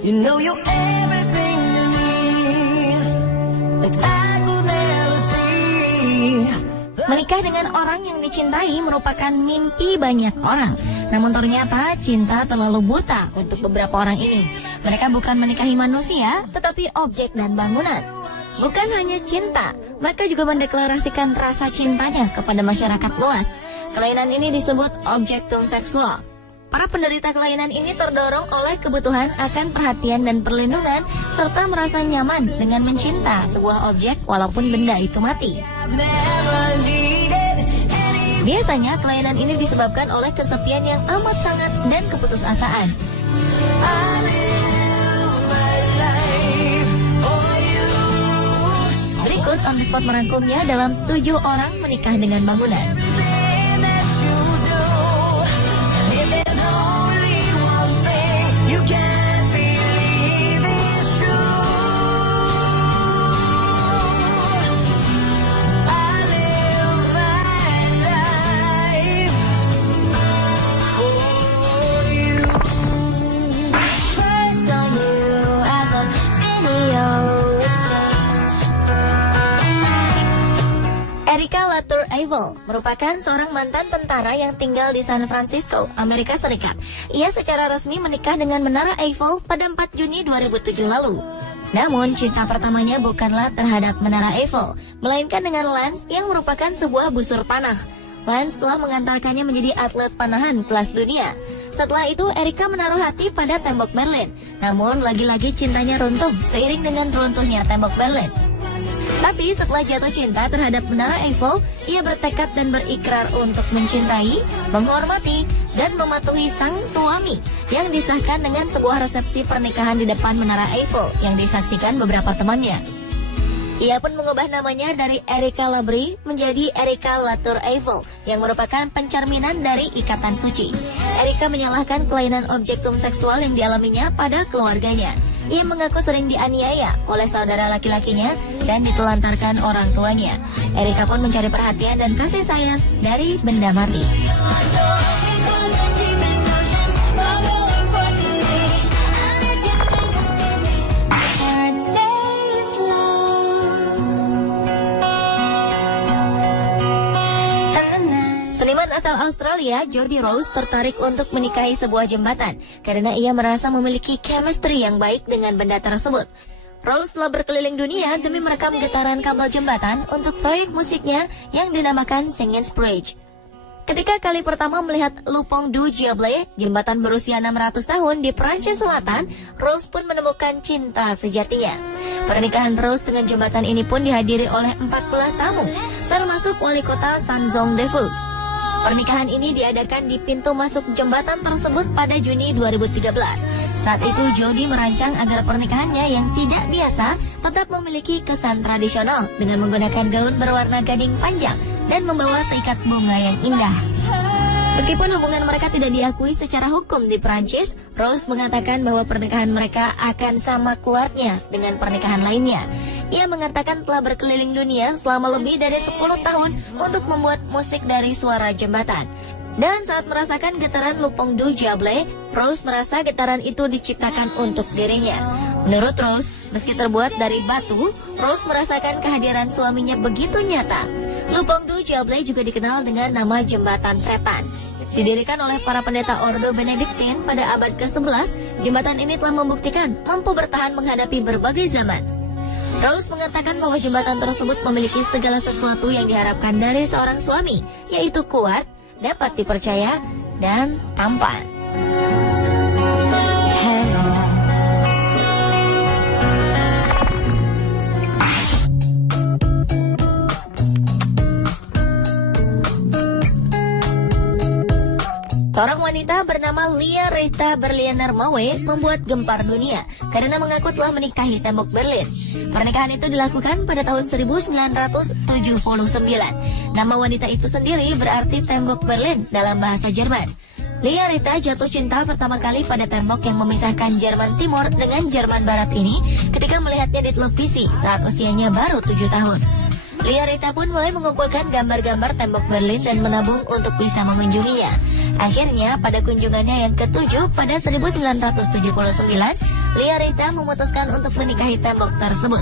You know you're everything to me, and I could never see. Menikah dengan orang yang dicintai merupakan mimpi banyak orang. Namun ternyata cinta terlalu buta untuk beberapa orang ini. Mereka bukan menikahi manusia, tetapi objek dan bangunan. Bukan hanya cinta, mereka juga mendeklarasikan rasa cintanya kepada masyarakat luas. Kelainan ini disebut objektum seksual. Para penderita kelainan ini terdorong oleh kebutuhan akan perhatian dan perlindungan, serta merasa nyaman dengan mencinta sebuah objek walaupun benda itu mati. Biasanya kelainan ini disebabkan oleh kesepian yang amat sangat dan keputusasaan. Berikut on the spot merangkumnya dalam 7 orang menikah dengan bangunan. Erika Latour-Eiffel merupakan seorang mantan tentara yang tinggal di San Francisco, Amerika Serikat. Ia secara resmi menikah dengan Menara Eiffel pada 4 Juni 2007 lalu. Namun, cinta pertamanya bukanlah terhadap Menara Eiffel, melainkan dengan Lance yang merupakan sebuah busur panah. Lance telah mengantarkannya menjadi atlet panahan kelas dunia. Setelah itu, Erika menaruh hati pada tembok Berlin. Namun, lagi-lagi cintanya runtuh seiring dengan runtuhnya tembok Berlin. Tapi setelah jatuh cinta terhadap Menara Eiffel, ia bertekad dan berikrar untuk mencintai, menghormati, dan mematuhi sang suami yang disahkan dengan sebuah resepsi pernikahan di depan Menara Eiffel yang disaksikan beberapa temannya. Ia pun mengubah namanya dari Erika Labrie menjadi Erika Latour-Eiffel yang merupakan pencerminan dari ikatan suci. Erika menyalahkan kelainan objektum seksual yang dialaminya pada keluarganya. Ia mengaku sering dianiaya oleh saudara laki-lakinya dan ditelantarkan orang tuanya. Erika pun mencari perhatian dan kasih sayang dari benda mati. Seniman asal Australia, Jordie Rose tertarik untuk menikahi sebuah jembatan karena ia merasa memiliki chemistry yang baik dengan benda tersebut. Rose telah berkeliling dunia demi merekam getaran kabel jembatan untuk proyek musiknya yang dinamakan Singing Bridge. Ketika kali pertama melihat Le Pont du Diable, jembatan berusia 600 tahun di Prancis Selatan, Rose pun menemukan cinta sejatinya. Pernikahan Rose dengan jembatan ini pun dihadiri oleh 14 tamu, termasuk wali kota Saint-Jean-de-Luz. Pernikahan ini diadakan di pintu masuk jembatan tersebut pada Juni 2013. Saat itu Jody merancang agar pernikahannya yang tidak biasa tetap memiliki kesan tradisional dengan menggunakan gaun berwarna gading panjang dan membawa seikat bunga yang indah. Meskipun hubungan mereka tidak diakui secara hukum di Prancis, Rose mengatakan bahwa pernikahan mereka akan sama kuatnya dengan pernikahan lainnya. Ia mengatakan telah berkeliling dunia selama lebih dari 10 tahun untuk membuat musik dari suara jembatan. Dan saat merasakan getaran Le Pont du Diable, Rose merasa getaran itu diciptakan untuk dirinya. Menurut Rose, meski terbuat dari batu, Rose merasakan kehadiran suaminya begitu nyata. Le Pont du Diable juga dikenal dengan nama Jembatan Setan. Didirikan oleh para pendeta Ordo Benediktin pada abad ke-11, jembatan ini telah membuktikan mampu bertahan menghadapi berbagai zaman. Rose mengatakan bahwa jembatan tersebut memiliki segala sesuatu yang diharapkan dari seorang suami, yaitu kuat, dapat dipercaya, dan tampan. Seorang wanita bernama Lia Rita Berliner Maue membuat gempar dunia karena mengaku telah menikahi tembok Berlin. Pernikahan itu dilakukan pada tahun 1979. Nama wanita itu sendiri berarti tembok Berlin dalam bahasa Jerman. Lia Rita jatuh cinta pertama kali pada tembok yang memisahkan Jerman Timur dengan Jerman Barat ini ketika melihatnya di televisi saat usianya baru 7 tahun. Lia Rita pun mulai mengumpulkan gambar-gambar tembok Berlin dan menabung untuk bisa mengunjunginya. Akhirnya, pada kunjungannya yang ke-7 pada 1979, Lia Rita memutuskan untuk menikahi tembok tersebut.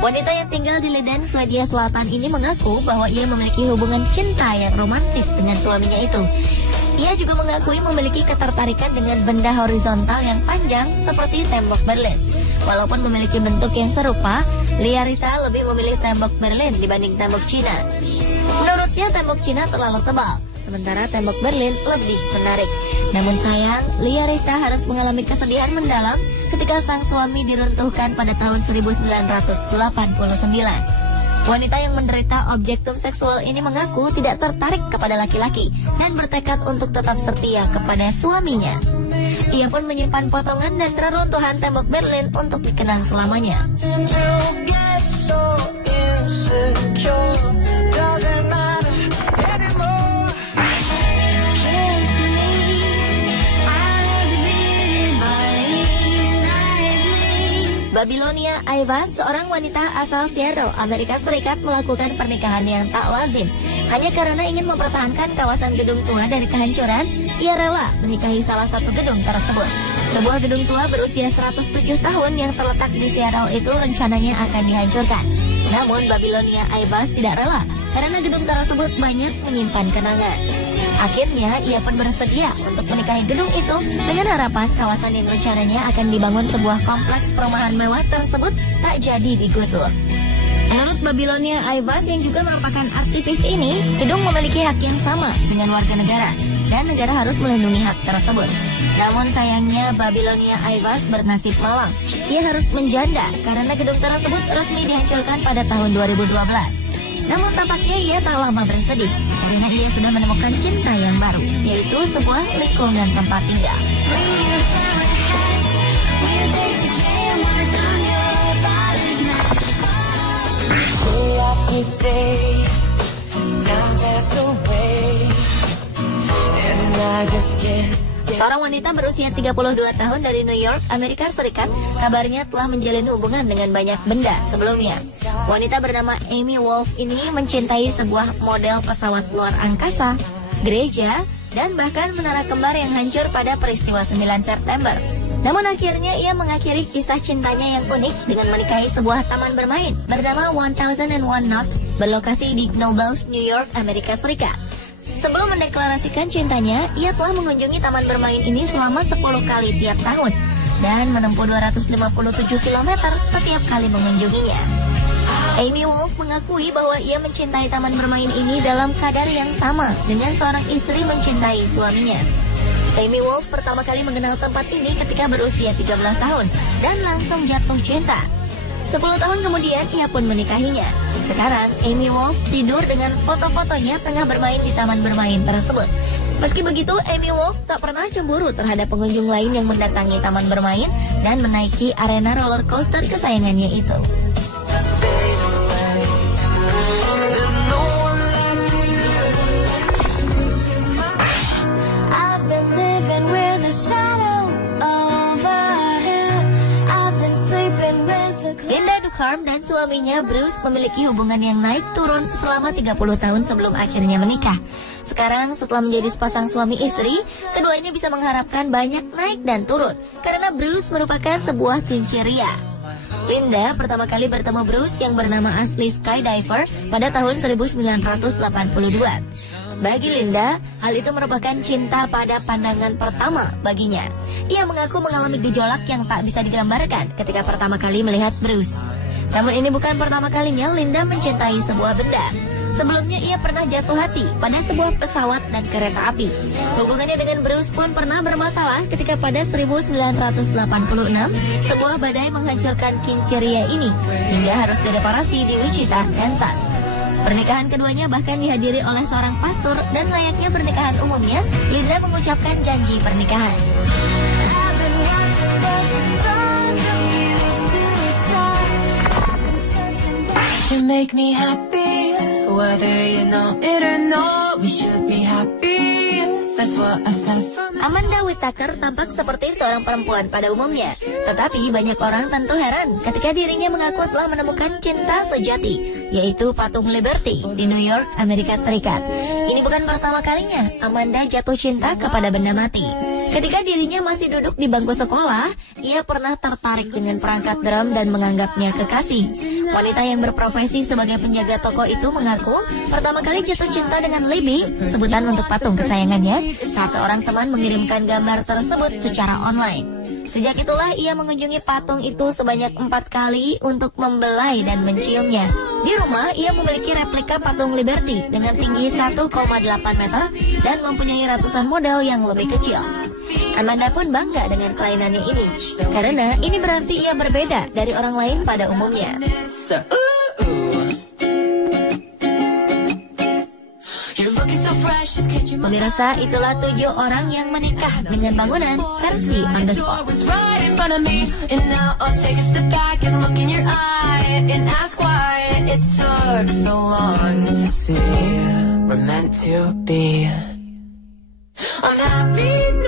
Wanita yang tinggal di Leden, Swedia Selatan ini mengaku bahwa ia memiliki hubungan cinta yang romantis dengan suaminya itu. Ia juga mengakui memiliki ketertarikan dengan benda horizontal yang panjang seperti tembok Berlin. Walaupun memiliki bentuk yang serupa, Lia Rita lebih memilih tembok Berlin dibanding tembok Cina. Menurutnya tembok Cina terlalu tebal, sementara tembok Berlin lebih menarik. Namun sayang, Lia Rita harus mengalami kesedihan mendalam ketika sang suami diruntuhkan pada tahun 1989. Wanita yang menderita objektum seksual ini mengaku tidak tertarik kepada laki-laki dan bertekad untuk tetap setia kepada suaminya. Ia pun menyimpan potongan dan reruntuhan tembok Berlin untuk dikenang selamanya. Babilonia Aivas, seorang wanita asal Seattle, Amerika Serikat, melakukan pernikahan yang tak lazim. Hanya karena ingin mempertahankan kawasan gedung tua dari kehancuran, ia rela menikahi salah satu gedung tersebut. Sebuah gedung tua berusia 107 tahun yang terletak di Seattle itu rencananya akan dihancurkan. Namun Babilonia Aivas tidak rela karena gedung tersebut banyak menyimpan kenangan. Akhirnya ia pun bersedia untuk menikahi gedung itu dengan harapan kawasan yang rencananya akan dibangun sebuah kompleks perumahan mewah tersebut tak jadi digusur. Menurut Babilonia Aivas yang juga merupakan aktivis ini, gedung memiliki hak yang sama dengan warga negara dan negara harus melindungi hak tersebut. Namun sayangnya Babilonia Aivas bernasib malang. Ia harus menjanda karena gedung tersebut resmi dihancurkan pada tahun 2012. Namun tampaknya ia tak lama bersedih karena ia sudah menemukan cinta yang baru, yaitu sebuah lingkungan tempat tinggal. Seorang wanita berusia 32 tahun dari New York, Amerika Serikat, kabarnya telah menjalin hubungan dengan banyak benda sebelumnya. Wanita bernama Amy Wolf ini mencintai sebuah model pesawat luar angkasa, gereja, dan bahkan menara kembar yang hancur pada peristiwa 9 September. Namun akhirnya ia mengakhiri kisah cintanya yang unik dengan menikahi sebuah taman bermain bernama 1001 Knot berlokasi di Knobels, New York, Amerika Serikat. Sebelum mendeklarasikan cintanya, ia telah mengunjungi taman bermain ini selama 10 kali tiap tahun dan menempuh 257 km setiap kali mengunjunginya. Amy Wolf mengakui bahwa ia mencintai taman bermain ini dalam kadar yang sama dengan seorang istri mencintai suaminya. Amy Wolf pertama kali mengenal tempat ini ketika berusia 13 tahun dan langsung jatuh cinta. 10 tahun kemudian ia pun menikahinya. Sekarang Amy Wolf tidur dengan foto-fotonya tengah bermain di taman bermain tersebut. Meski begitu, Amy Wolf tak pernah cemburu terhadap pengunjung lain yang mendatangi taman bermain dan menaiki arena roller coaster kesayangannya itu. Linda Ducharme dan suaminya Bruce memiliki hubungan yang naik turun selama 30 tahun sebelum akhirnya menikah. Sekarang setelah menjadi sepasang suami istri, keduanya bisa mengharapkan banyak naik dan turun karena Bruce merupakan sebuah kunceria. Linda pertama kali bertemu Bruce yang bernama asli skydiver pada tahun 1982. Bagi Linda, hal itu merupakan cinta pada pandangan pertama baginya. Ia mengaku mengalami gejolak yang tak bisa digambarkan ketika pertama kali melihat Bruce. Namun ini bukan pertama kalinya Linda mencintai sebuah benda. Sebelumnya ia pernah jatuh hati pada sebuah pesawat dan kereta api. Hubungannya dengan Bruce pun pernah bermasalah ketika pada 1986 sebuah badai menghancurkan Kincheria ini hingga harus direparasi di Wichita, Kansas. Pernikahan keduanya bahkan dihadiri oleh seorang pastor dan layaknya pernikahan umumnya, Linda mengucapkan janji pernikahan. You make me happy, whether you know it or not. We should be happy. That's That's what I said from the Amanda Whittaker tampak seperti seorang perempuan pada umumnya. Tetapi banyak orang tentu heran ketika dirinya mengaku telah menemukan cinta sejati, yaitu patung Liberty di New York, Amerika Serikat. Ini bukan pertama kalinya Amanda jatuh cinta kepada benda mati. Ketika dirinya masih duduk di bangku sekolah, ia pernah tertarik dengan perangkat drum dan menganggapnya kekasih. Wanita yang berprofesi sebagai penjaga toko itu mengaku pertama kali jatuh cinta dengan Libby, sebutan untuk patung kesayangannya, saat seorang teman mengirimkan gambar tersebut secara online. Sejak itulah ia mengunjungi patung itu sebanyak 4 kali untuk membelai dan menciumnya. Di rumah, ia memiliki replika patung Liberty dengan tinggi 1,8 meter dan mempunyai ratusan model yang lebih kecil. Amanda pun bangga dengan kelainannya ini, karena ini berarti ia berbeda dari orang lain pada umumnya. So, you're looking so fresh, it's catching my Pemirsa, itulah 7 orang yang menikah dengan bangunan versi on the spot. was right in front of me, and now I'll take a step back and look in your eye and ask why it took so long to see we're meant to be. I'm happy